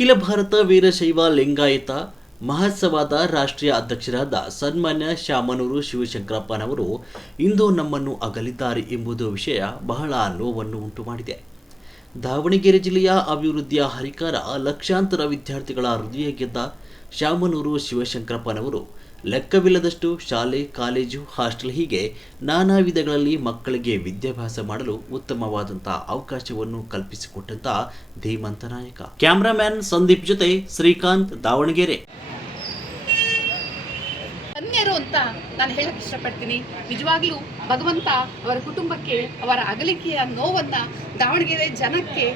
ಅಖಿಲ ಭಾರತ ವೀರಶೈವ ಲಿಂಗಾಯತ ಮಹೋತ್ಸವದ ರಾಷ್ಟ್ರೀಯ ಅಧ್ಯಕ್ಷರಾದ ಸನ್ಮಾನ್ಯ ಶಾಮನೂರು ಶಿವಶಂಕರಪ್ಪನವರು ಇಂದು ನಮ್ಮನ್ನು ಅಗಲಿದ್ದಾರೆ ಎಂಬುದು ವಿಷಯ ಬಹಳ ನೋವನ್ನು ಉಂಟು ಮಾಡಿದೆ ದಾವಣಗೆರೆ ಜಿಲ್ಲೆಯ ಅಭಿವೃದ್ಧಿಯ ಹರಿಕಾರ ಲಕ್ಷಾಂತರ ವಿದ್ಯಾರ್ಥಿಗಳ ಹೃದಯ ಗೆದ್ದ ಶಾಮನೂರು ಶಿವಶಂಕರಪ್ಪನವರು ಲೆಕ್ಕವಿಲ್ಲದಷ್ಟು ಶಾಲೆ, ಕಾಲೇಜು, ಹಾಸ್ಟೆಲ್ ಹೀಗೆ ನಾನಾ ವಿಧಗಳಲ್ಲಿ ಮಕ್ಕಳಿಗೆ ವಿದ್ಯಾಭ್ಯಾಸ ಮಾಡಲು ಉತ್ತಮವಾದಂಥ ಅವಕಾಶವನ್ನು ಕಲ್ಪಿಸಿಕೊಟ್ಟಂತ ಧೀಮಂತ ನಾಯಕ. ಕ್ಯಾಮ್ರಾಮ್ಯಾನ್ ಸಂದೀಪ್ ಜೊತೆ ಶ್ರೀಕಾಂತ್ ದಾವಣಗೆರೆ. ಅಂತ ನಾನು ಹೇಳಕ್ ಇಷ್ಟಪಡ್ತೀನಿ. ನಿಜವಾಗ್ಲೂ ಭಗವಂತ ಅವರ ಕುಟುಂಬಕ್ಕೆ ಅವರ ಅಗಲಿಕೆಯ ನೋವನ್ನ ದಾವಣಗೆರೆ ಜನಕ್ಕೆ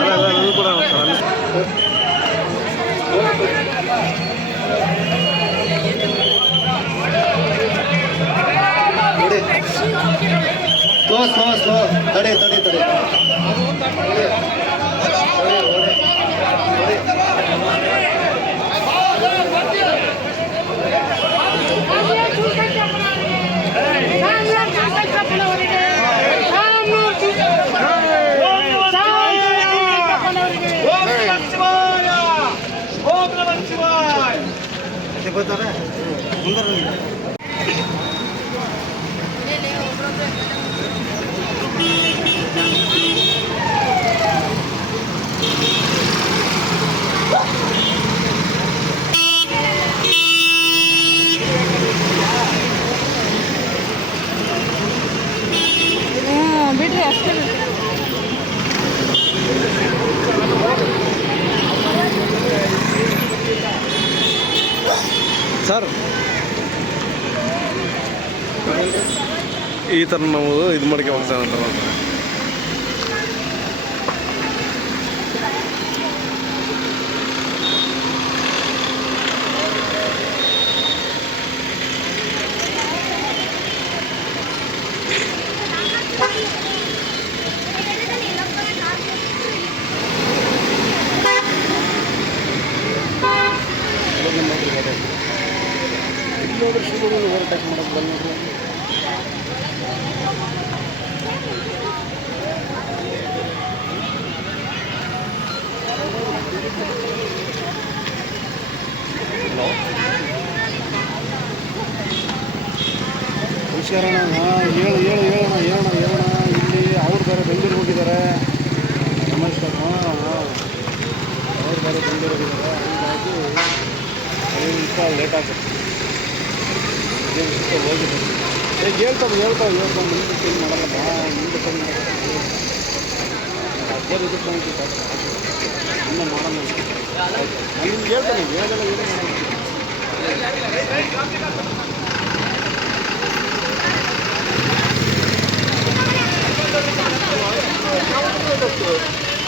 ಅರೆಗಳು ನೋಡಿ ಸ್ಲೋ ಸ್ಲೋ ಸ್ಲೋ ತಡೆ ತಡೆ ತಡೆ ಬಿಡ್ರಿ ಸರ್. ಈ ಥರ ನಾವು ಇದು ಮಾಡ್ಕೋಬೇಕು ಸರ್ ಅಂತ. ಹುಷಾರಣ ಹೇಳು ಹೇಳು ಹೇಳೋಣ ಹೇಳೋಣ ಹೇಳೋಣ ಇಲ್ಲಿ ಅವ್ರು ಬೇರೆ ಬೆಂಗಳೂರಿಗೆ ಹೋಗಿದ್ದಾರೆ ಅವ್ರು ಹಾಂ ಅವ್ರು ಬೇರೆ ಬೆಂಗಳೂರಿಗೆ ಹೋಗಿದ್ದಾರೆ ಹೀಗಾಗಿ ನಿಮಿಷ ಲೇಟ್ ಆಗುತ್ತೆ ಐದು ನಿಮಿಷ ಹೋಗಿದೆ ಈಗ ಹೇಳ್ತಾವೆ ಹೇಳ್ತಾವೆ ಹೇಳ್ತಾವೆ ಮುಂದೆ ಚೇಂಜ್ ಮಾಡಲ್ಲಪ್ಪ ಮುಂದೆ ಚೇಂಜ್ ಮಾಡಲ್ಲ ಅದೇ ಇದಕ್ಕೆ ಬಂದಿದ್ದು ಇನ್ನೂ ಮಾಡೋಣ ನಾನು ನಿಮ್ಗೆ ಹೇಳ್ತೇನೆ ಹೇಳೋದೆಲ್ಲ ಏನು ಮಾಡೋಣ Audio Jungle.